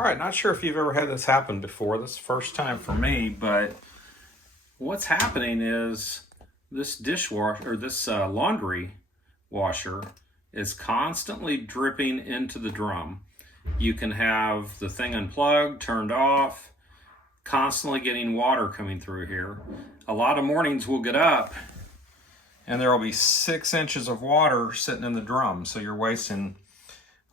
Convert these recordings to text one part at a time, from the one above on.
All right, not sure if you've ever had this happen before. This is the first time for me, but what's happening is this dishwasher, or this laundry washer is constantly dripping into the drum. You can have the thing unplugged, turned off, constantly getting water coming through here. A lot of mornings we'll get up and there will be 6 inches of water sitting in the drum. So you're wasting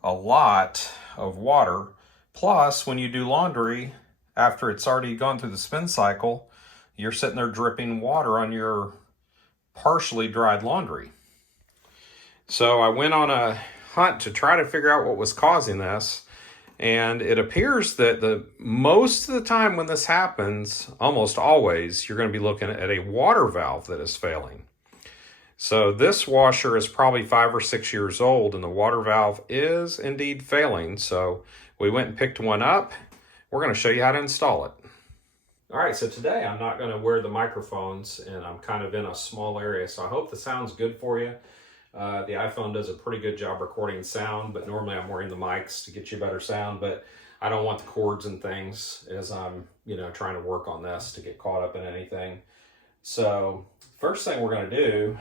a lot of water. Plus, when you do laundry, after it's already gone through the spin cycle, you're sitting there dripping water on your partially dried laundry. So I went on a hunt to try to figure out what was causing this. And it appears that most of the time when this happens, almost always, you're going to be looking at a water valve that is failing. So this washer is probably 5 or 6 years old and the water valve is indeed failing. So we went and picked one up. We're going to show you how to install it. All right, so today I'm not going to wear the microphones and I'm kind of in a small area. So I hope the sound's good for you. The iPhone does a pretty good job recording sound, but normally I'm wearing the mics to get you better sound, but I don't want the cords and things as I'm, trying to work on this to get caught up in anything. So first thing we're going to do,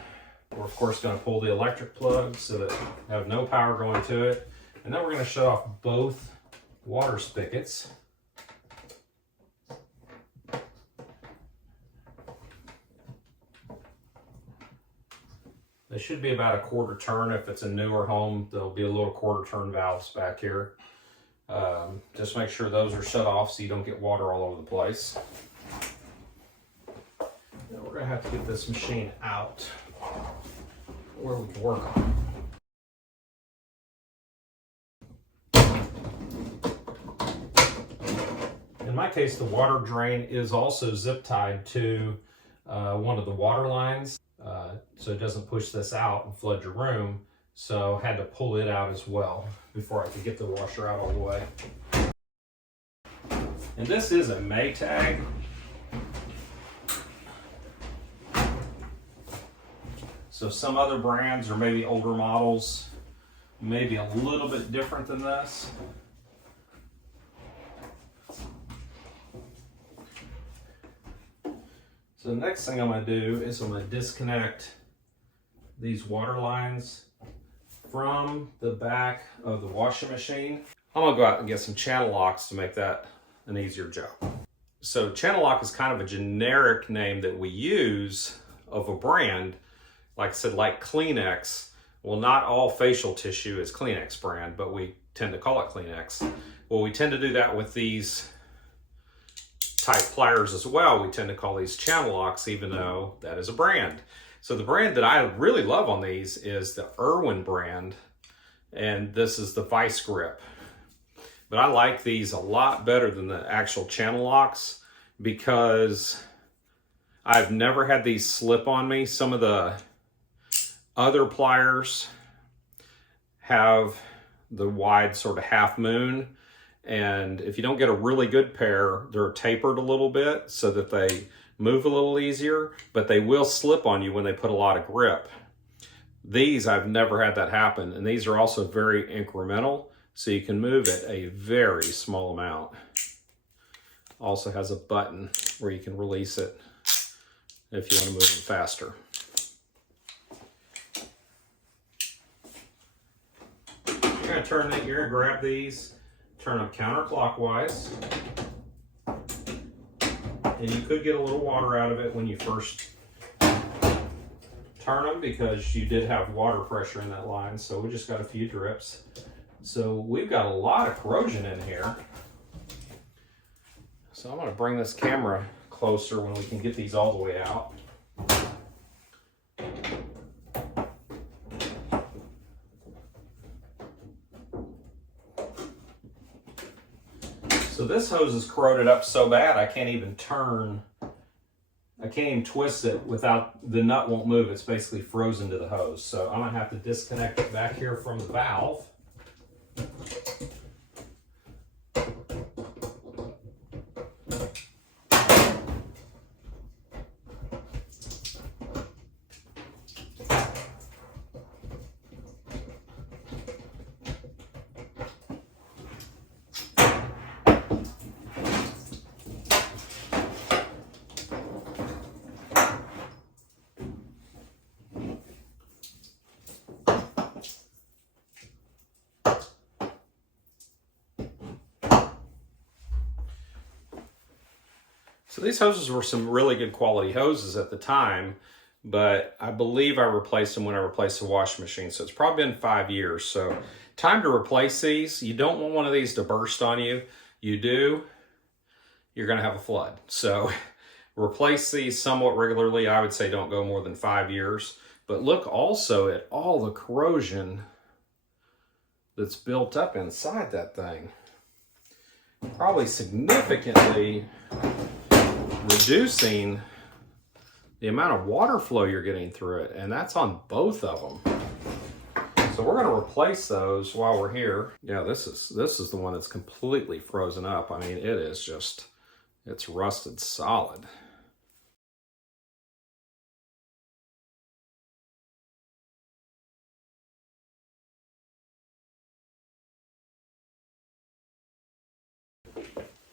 we're of course going to pull the electric plug so that I have no power going to it. And then we're going to shut off both water spigots. They should be about a quarter turn. If it's a newer home, there'll be a little quarter turn valves back here. Just make sure those are shut off so you don't get water all over the place. Now we're gonna have to get this machine out where we can work on it. In my case, the water drain is also zip tied to one of the water lines. So it doesn't push this out and flood your room. So I had to pull it out as well before I could get the washer out all the way. And this is a Maytag. So some other brands or maybe older models may be a little bit different than this. So the next thing I'm going to do is I'm going to disconnect these water lines from the back of the washing machine. I'm going to go out and get some channel locks to make that an easier job. So channel lock is kind of a generic name that we use of a brand, like I said, like Kleenex. Well, not all facial tissue is Kleenex brand, but we tend to call it Kleenex. Well, we tend to do that with these type pliers as well. We tend to call these channel locks, even though that is a brand. So the brand that I really love on these is the Irwin brand, and this is the Vice Grip. But I like these a lot better than the actual channel locks because I've never had these slip on me. Some of the other pliers have the wide sort of half moon, and if you don't get a really good pair, they're tapered a little bit so that they move a little easier, but they will slip on you when they put a lot of grip. These, I've never had that happen, and these are also very incremental, so you can move it a very small amount. Also has a button where you can release it if you want to move it faster. You're going to grab these, turn them counterclockwise. And you could get a little water out of it when you first turn them because you did have water pressure in that line. So we just got a few drips. So we've got a lot of corrosion in here. So I'm going to bring this camera closer when we can get these all the way out. So this hose is corroded up so bad I can't even twist it without, the nut won't move. It's basically frozen to the hose. So I'm gonna have to disconnect it back here from the valve. So these hoses were some really good quality hoses at the time, but I believe I replaced them when I replaced the washing machine. So it's probably been 5 years. So time to replace these. You don't want one of these to burst on you. You do, you're gonna have a flood. So replace these somewhat regularly. I would say don't go more than 5 years. But look also at all the corrosion that's built up inside that thing. Probably significantly reducing the amount of water flow you're getting through it, and that's on both of them. So we're going to replace those while we're here. Yeah, this is the one that's completely frozen up. I mean, it is just, it's rusted solid.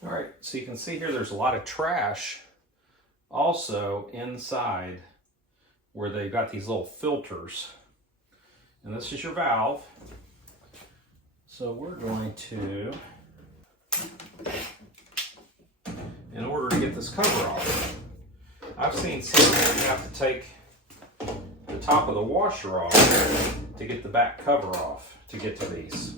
All right, so you can see here there's a lot of trash also inside where they've got these little filters. And this is your valve. So we're going to, in order to get this cover off, I've seen some where you have to take the top of the washer off to get the back cover off to get to these.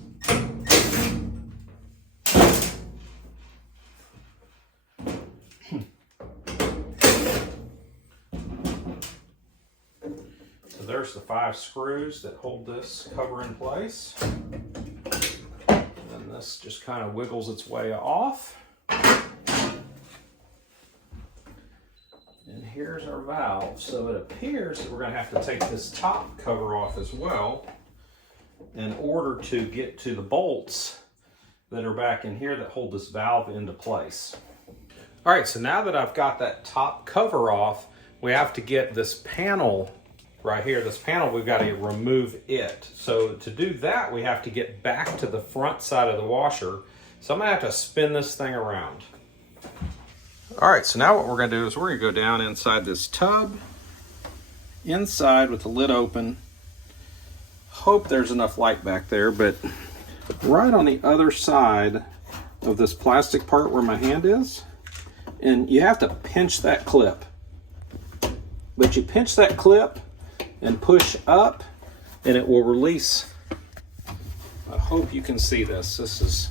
There's the 5 screws that hold this cover in place. And this just kind of wiggles its way off. And here's our valve. So it appears that we're going to have to take this top cover off as well in order to get to the bolts that are back in here that hold this valve into place. All right, so now that I've got that top cover off, we have to get this panel right here, this panel, we've got to remove it. So to do that, we have to get back to the front side of the washer. So I'm gonna have to spin this thing around. All right, so now what we're gonna do is we're gonna go down inside this tub, inside with the lid open. Hope there's enough light back there, but right on the other side of this plastic part where my hand is, and you have to pinch that clip. But you pinch that clip and push up and it will release. I hope you can see this. This is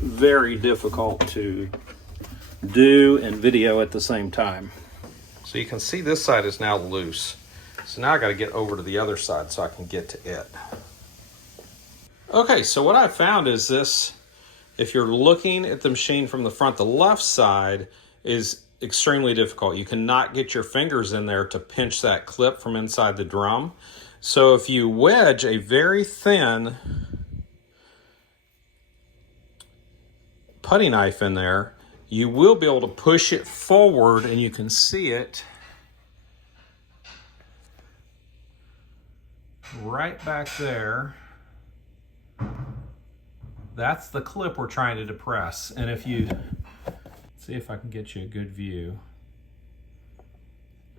very difficult to do and video at the same time. So you can see this side is now loose. So now I got to get over to the other side so I can get to it. Okay, so what I found is this, if you're looking at the machine from the front, the left side is extremely difficult. You cannot get your fingers in there to pinch that clip from inside the drum. So if you wedge a very thin putty knife in there, you will be able to push it forward, and you can see it right back there. That's the clip we're trying to depress. And if you see if I can get you a good view.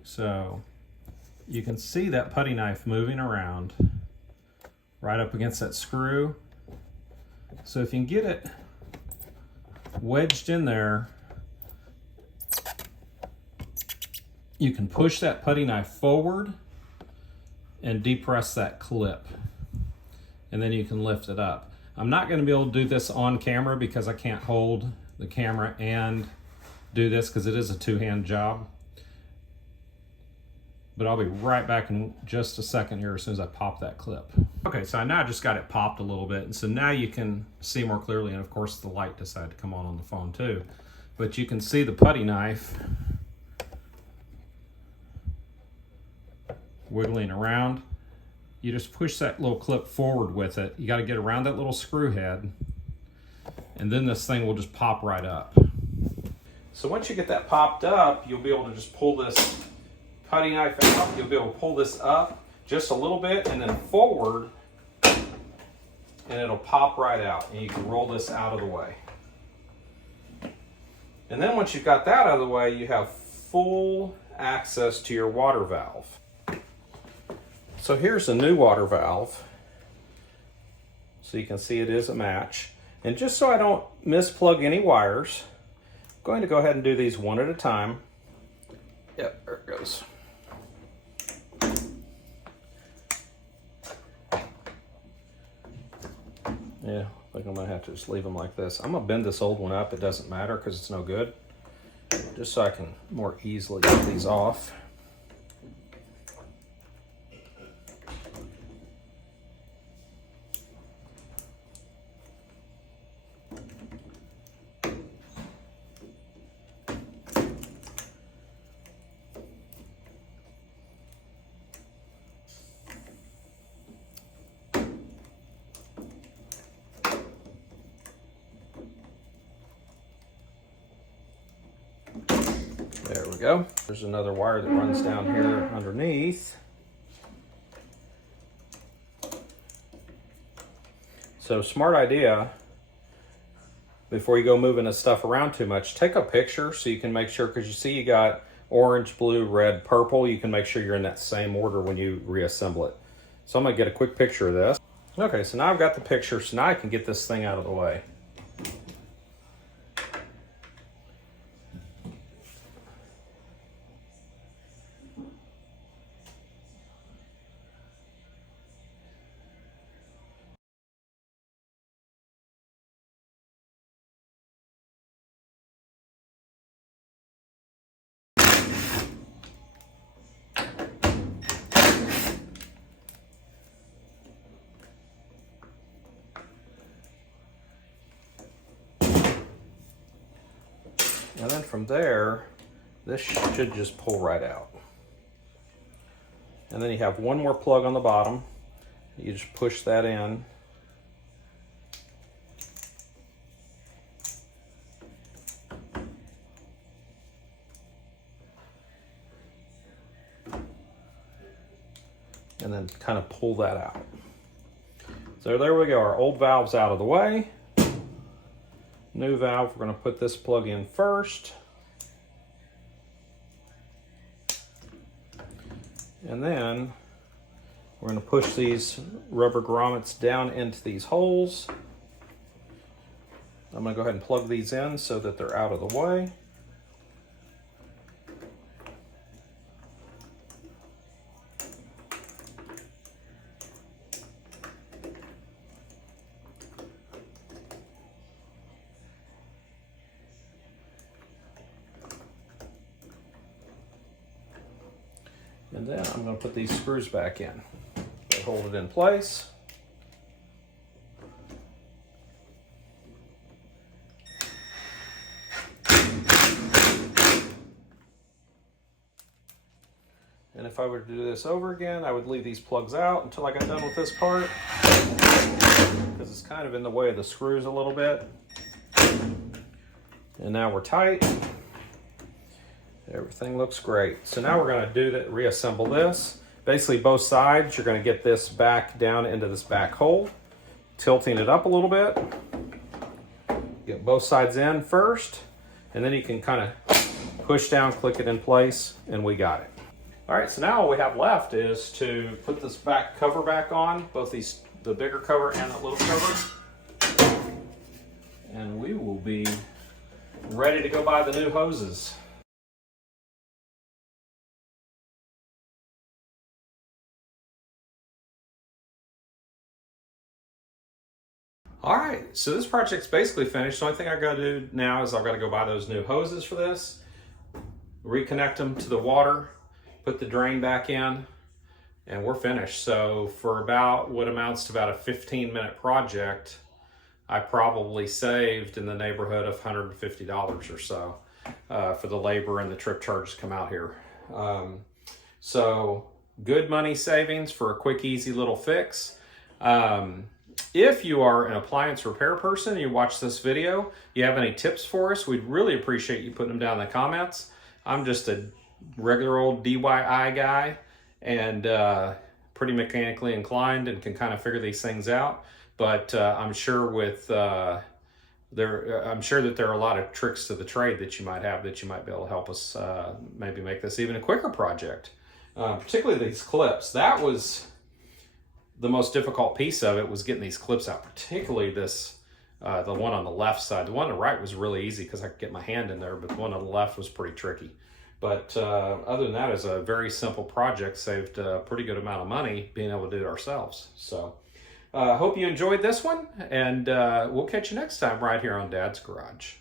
So you can see that putty knife moving around right up against that screw. So if you can get it wedged in there, you can push that putty knife forward and depress that clip. And then you can lift it up. I'm not going to be able to do this on camera because I can't hold the camera and do this because it is a two-hand job. But I'll be right back in just a second here as soon as I pop that clip. Okay, so I now just got it popped a little bit, and so now you can see more clearly, and of course the light decided to come on the phone too. But you can see the putty knife wiggling around. You just push that little clip forward with it. You got to get around that little screw head, and then this thing will just pop right up. So once you get that popped up, you'll be able to just pull this putty knife out. You'll be able to pull this up just a little bit and then forward, and it'll pop right out, and you can roll this out of the way. And then once you've got that out of the way, you have full access to your water valve. So here's a new water valve. So you can see it is a match. And just so I don't misplug any wires, going to go ahead and do these one at a time. Yep, there it goes. Yeah, I think I'm gonna have to just leave them like this. I'm gonna bend this old one up. It doesn't matter because it's no good. Just so I can more easily get these off. There we go. There's another wire that runs down here underneath. So smart idea, before you go moving this stuff around too much, take a picture so you can make sure, because you see you got orange, blue, red, purple. You can make sure you're in that same order when you reassemble it. So I'm gonna get a quick picture of this. Okay, so now I've got the picture, so now I can get this thing out of the way. And then from there, this should just pull right out. And then you have one more plug on the bottom. You just push that in. And then kind of pull that out. So there we go, our old valve's out of the way. New valve, we're going to put this plug in first. And then we're going to push these rubber grommets down into these holes. I'm going to go ahead and plug these in so that they're out of the way. And then I'm going to put these screws back in. They hold it in place. And if I were to do this over again, I would leave these plugs out until I got done with this part, because it's kind of in the way of the screws a little bit. And now we're tight. Everything looks great. So now we're going to do that, reassemble this. Basically both sides, you're going to get this back down into this back hole, tilting it up a little bit. Get both sides in first, and then you can kind of push down, click it in place, and we got it. All right, so now all we have left is to put this back cover back on, both these, the bigger cover and the little cover. And we will be ready to go buy the new hoses. All right, so this project's basically finished. The only thing I gotta do now is I've gotta go buy those new hoses for this, reconnect them to the water, put the drain back in, and we're finished. So for about what amounts to about a 15-minute project, I probably saved in the neighborhood of $150 or so for the labor and the trip charge to come out here. So good money savings for a quick, easy little fix. If you are an appliance repair person and you watch this video, you have any tips for us, we'd really appreciate you putting them down in the comments. I'm just a regular old DIY guy and pretty mechanically inclined and can kind of figure these things out. But I'm sure with I'm sure that there are a lot of tricks to the trade that you might have that you might be able to help us maybe make this even a quicker project. Particularly these clips. That was the most difficult piece of it, was getting these clips out, particularly this The one on the left side. The one on the right was really easy because I could get my hand in there, but the one on the left was pretty tricky. But other than that, it's a very simple project. Saved a pretty good amount of money being able to do it ourselves. So hope you enjoyed this one, and we'll catch you next time right here on Dad's Garage.